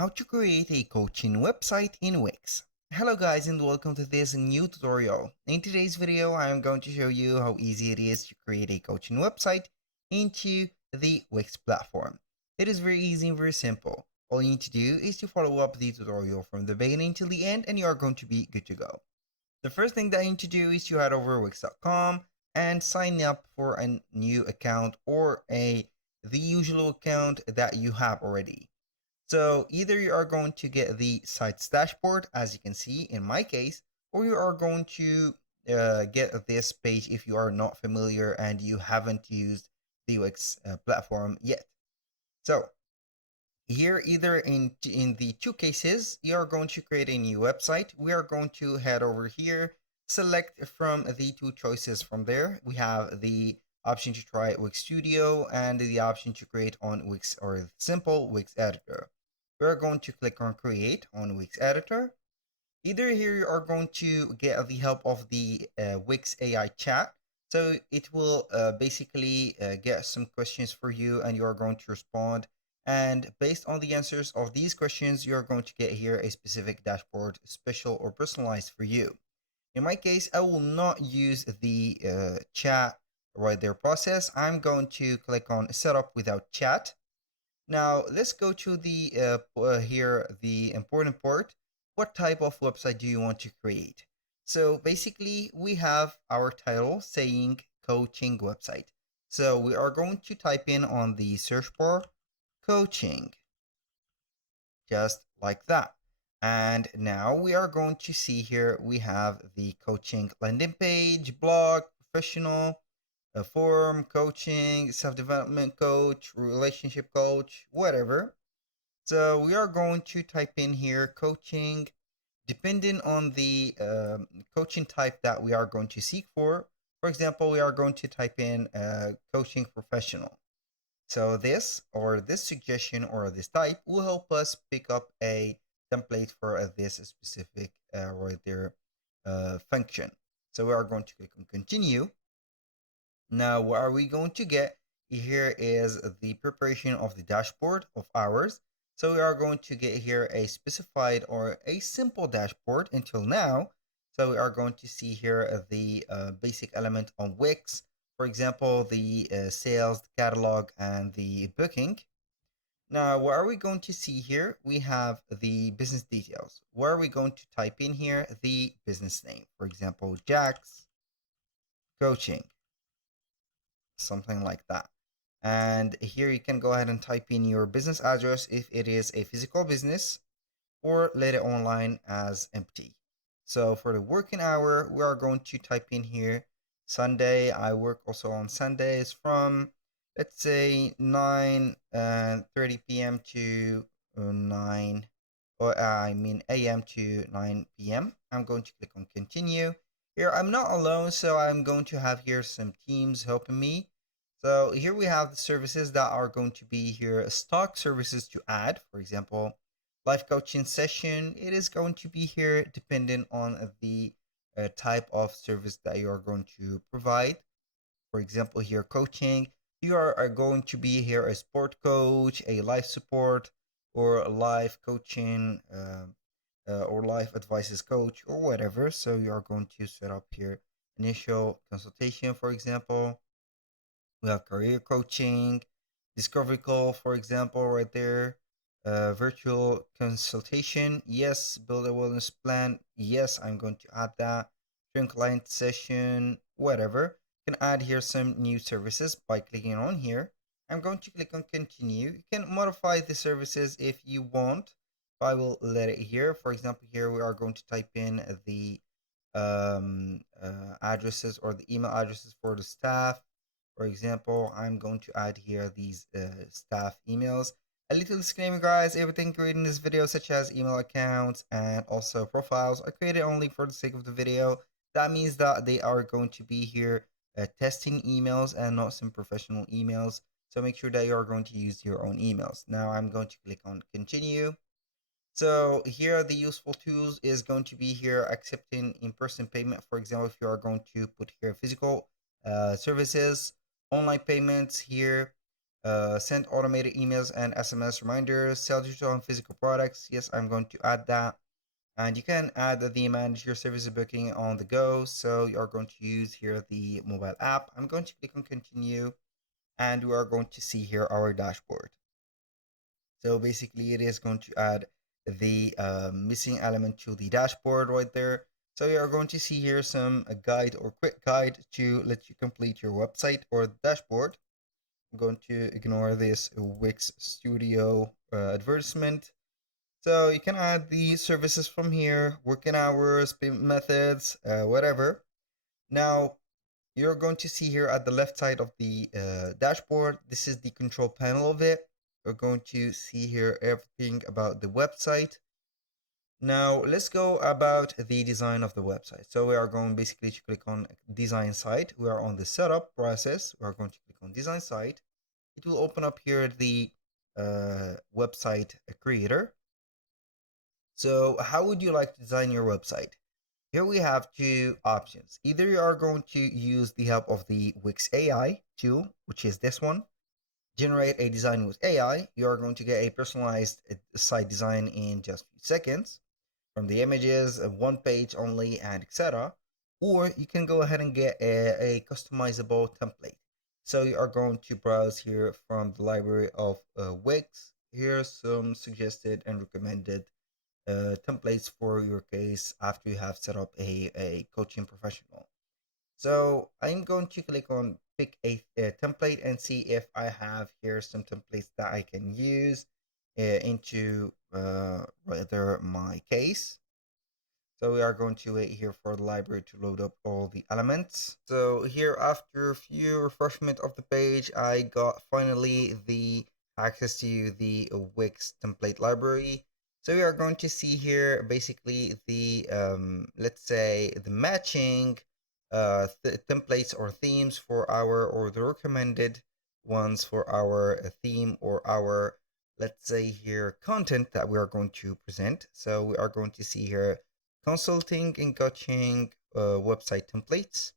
How to create a coaching website in Wix. Hello guys and welcome to this new tutorial. In today's video I am going to show you how easy it is to create a coaching website into the Wix platform. It is very easy and very simple. All you need to do is to follow up the tutorial from the beginning till the end and you are going to be good to go. The first thing that you need to do is to head over to Wix.com and sign up for a new account or the usual account that you have already. So either you are going to get the site's dashboard, as you can see in my case, or you are going to get this page if you are not familiar and you haven't used the Wix platform yet. So here, either in the two cases, you are going to create a new website. We are going to head over here, select from the two choices from there. We have the option to try Wix Studio and the option to create on Wix or simple Wix editor. We're going to click on create on Wix editor. Either here you are going to get the help of the Wix AI chat. So it will basically get some questions for you and you are going to respond. And based on the answers of these questions, you're going to get here a specific dashboard, special or personalized for you. In my case, I will not use the chat right there process. I'm going to click on setup without chat. Now let's go to the here the important part. What type of website do you want to create? So basically we have our title saying coaching website. So we are going to type in on the search bar coaching, just like that. And now we are going to see here we have the coaching landing page, blog, professional, a forum, coaching, self-development coach, relationship coach, whatever. So we are going to type in here coaching, depending on the coaching type that we are going to seek for. For example, we are going to type in coaching professional. So this suggestion or this type will help us pick up a template for this specific right there function. So we are going to click on continue. Now, what are we going to get? Here is the preparation of the dashboard of ours. So we are going to get here a specified or a simple dashboard until now. So we are going to see here the basic element on Wix. For example, the sales, the catalog, and the booking. Now, what are we going to see here? We have the business details. Where are we going to type in here? The business name. For example, Jack's Coaching, something like that. And here you can go ahead and type in your business address if it is a physical business, or let it online as empty. So for the working hour, we are going to type in here Sunday. I work also on Sundays from, let's say, 9:30 p.m. to 9, or I mean a.m. to 9 p.m. I'm going to click on continue. Here I'm not alone, so I'm going to have here some teams helping me. So here we have the services that are going to be here, stock services to add. For example, life coaching session. It is going to be here dependent on the type of service that you are going to provide. For example, here coaching, you are going to be here a sport coach, a life support, or a life coaching, or life advices coach, or whatever. So you are going to set up here initial consultation, for example. We have career coaching, discovery call, for example, right there. Virtual consultation. Yes. Build a wellness plan. Yes, I'm going to add that. Train client session, whatever. You can add here some new services by clicking on here. I'm going to click on continue. You can modify the services if you want. I will let it here. For example, here we are going to type in the addresses or the email addresses for the staff. For example, I'm going to add here these staff emails. A little disclaimer, guys, everything created in this video, such as email accounts and also profiles, are created only for the sake of the video. That means that they are going to be here testing emails and not some professional emails. So make sure that you are going to use your own emails. Now I'm going to click on continue. So here the useful tools is going to be here accepting in-person payment. For example, if you are going to put here physical services, online payments here, Send automated emails and SMS reminders, sell digital and physical products. Yes, I'm going to add that. And you can add the manage your service booking on the go. So you are going to use here the mobile app. I'm going to click on continue, and we are going to see here our dashboard. So basically it is going to add the missing element to the dashboard right there. So you are going to see here some guide or quick guide to let you complete your website or dashboard. I'm going to ignore this Wix Studio advertisement. So you can add the services from here, working hours, payment methods, whatever. Now you're going to see here at the left side of the dashboard, this is the control panel of it. You're going to see here everything about the website. Now let's go about the design of the website. So we are going basically to click on design site. We are on the setup process. We are going to click on design site. It will open up here the website creator. So how would you like to design your website? Here we have two options. Either you are going to use the help of the Wix AI tool, which is this one, generate a design with AI. You are going to get a personalized site design in just a few seconds from the images, one page only, and etc. Or you can go ahead and get a customizable template. So you are going to browse here from the library of Wix. Here's some suggested and recommended templates for your case after you have set up a coaching professional. So I'm going to click on pick a template and see if I have here some templates that I can use into rather my case. So we are going to wait here for the library to load up all the elements. So here after a few refreshment of the page, I got finally the access to the Wix template library. So we are going to see here basically the, let's say the matching templates or themes for our, or the recommended ones for our theme or our, let's say here, content that we are going to present. So we are going to see here consulting and coaching website templates.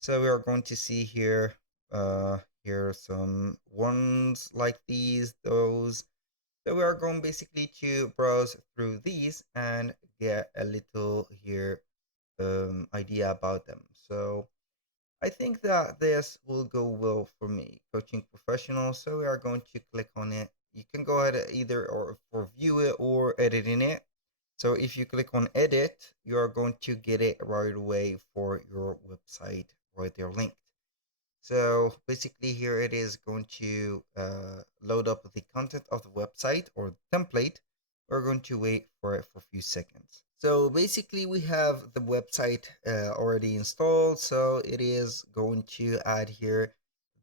So we are going to see here here are some ones like these, those. So we are going basically to browse through these and get a little here idea about them. So I think that this will go well for me, coaching professional. So we are going to click on it. You can go ahead either or for view it or editing it. So if you click on edit, you are going to get it right away for your website right there linked. So basically here it is going to load up the content of the website or the template. We're going to wait for it for a few seconds. So basically we have the website already installed. So it is going to add here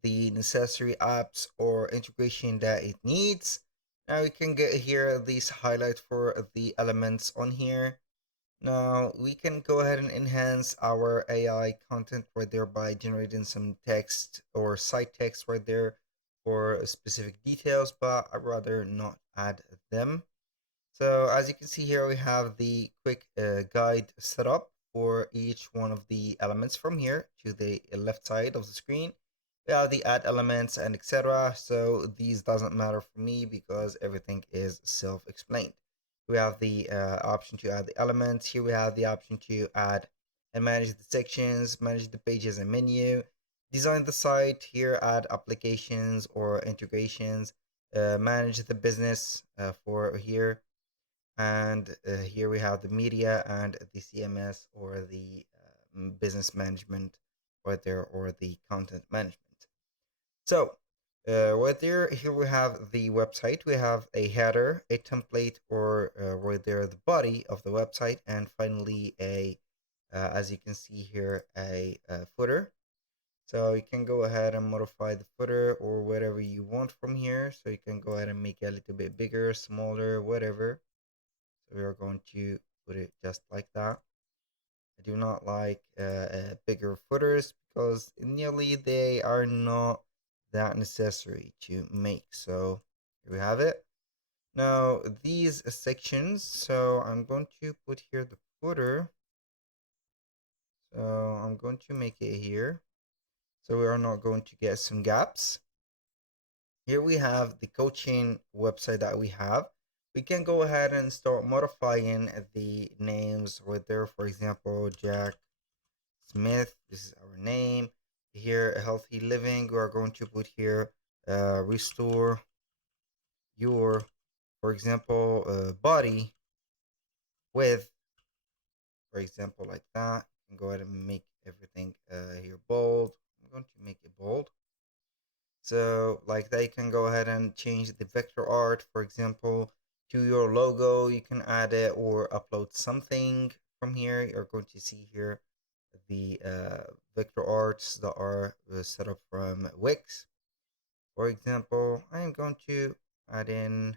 the necessary apps or integration that it needs. Now we can get here these highlights for the elements on here. Now we can go ahead and enhance our AI content right there by generating some text or site text right there for specific details, but I'd rather not add them. So as you can see here, we have the quick guide set up for each one of the elements from here to the left side of the screen. We have the add elements and etc. So these doesn't matter for me because everything is self-explained. We have the option to add the elements. Here we have the option to add and manage the sections, manage the pages and menu, design the site, here add applications or integrations, manage the business for here, and here we have the media and the CMS or the business management right there, or the content management. So right there, here we have the website. We have a header, a template, or right there the body of the website, and finally a as you can see here, a footer. So you can go ahead and modify the footer or whatever you want from here. So you can go ahead and make it a little bit bigger, smaller, whatever. So we are going to put it just like that. I do not like bigger footers because nearly they are not that necessary to make. So here we have it. Now these sections, so I'm going to put here the footer. So I'm going to make it here. So we are not going to get some gaps. Here we have the coaching website that we have. We can go ahead and start modifying the names right there. For example, Jack Smith, this is our name. Here, healthy living, we are going to put here restore your, for example, body with, for example, like that. You can go ahead and make everything here bold. I'm going to make it bold. So like that, you can go ahead and change the vector art, for example, to your logo. You can add it or upload something from here. You're going to see here the vector arts that are set up from Wix. For example, I am going to add in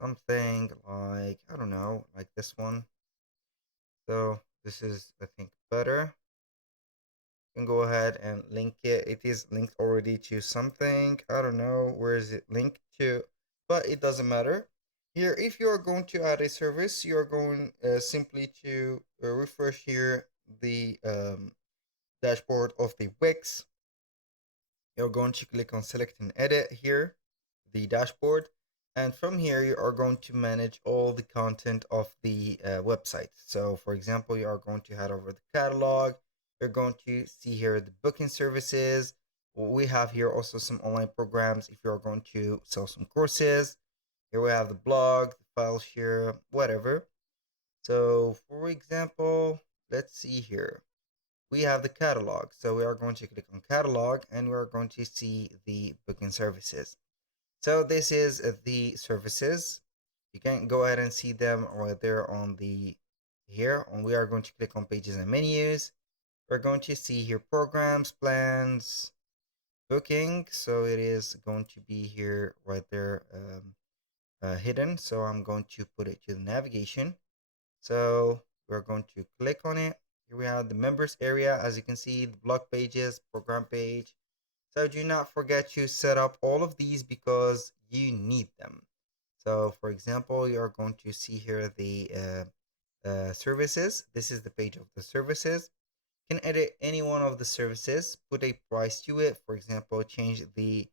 something like, I don't know, like this one. So this is, I think, better. You can go ahead and link it. It is linked already to something. I don't know where is it linked to, but it doesn't matter. Here, if you are going to add a service, you are going simply to refresh here the dashboard of the Wix. You're going to click on select and edit here, the dashboard. And from here, you are going to manage all the content of the website. So for example, you are going to head over the catalog. You're going to see here the booking services. We have here also some online programs if you are going to sell some courses. Here we have the blog, the file share, whatever. So for example, let's see here. We have the catalog. So we are going to click on catalog and we're going to see the booking services. So this is the services. You can go ahead and see them right there on the here. And we are going to click on pages and menus. We're going to see here programs, plans, booking. So it is going to be here right there hidden. So I'm going to put it to the navigation. So we're going to click on it. Here we have the members area. As you can see, the blog pages, program page. So do not forget to set up all of these because you need them. So for example, you're going to see here the services. This is the page of the services. You can edit any one of the services, put a price to it. For example, change the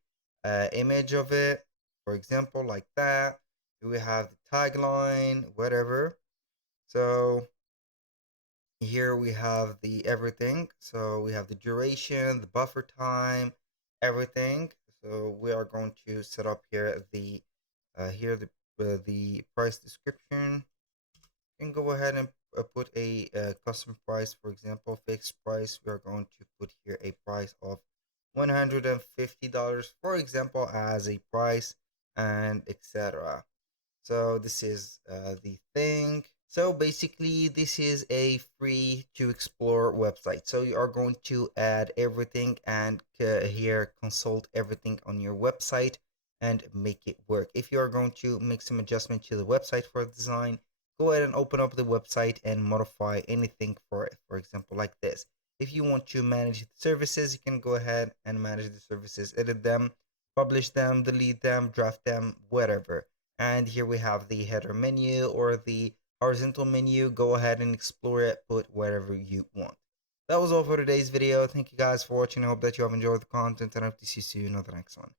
image of it. For example, like that. We have the tagline, whatever. So here we have the everything. So we have the duration, the buffer time, everything. So we are going to set up here the the price description. You can go ahead and put a custom price, for example, fixed price. We are going to put here a price of $150, for example, as a price, and etc. So this is the thing. So basically, this is a free to explore website. So you are going to add everything and here consult everything on your website and make it work. If you are going to make some adjustment to the website for design, go ahead and open up the website and modify anything for it. For example, like this. If you want to manage the services, you can go ahead and manage the services, edit them, publish them, delete them, draft them, whatever. And here we have the header menu or the horizontal menu. Go ahead and explore it, put whatever you want. That was all for today's video. Thank you guys for watching. I hope that you have enjoyed the content and I hope to see you soon on the next one.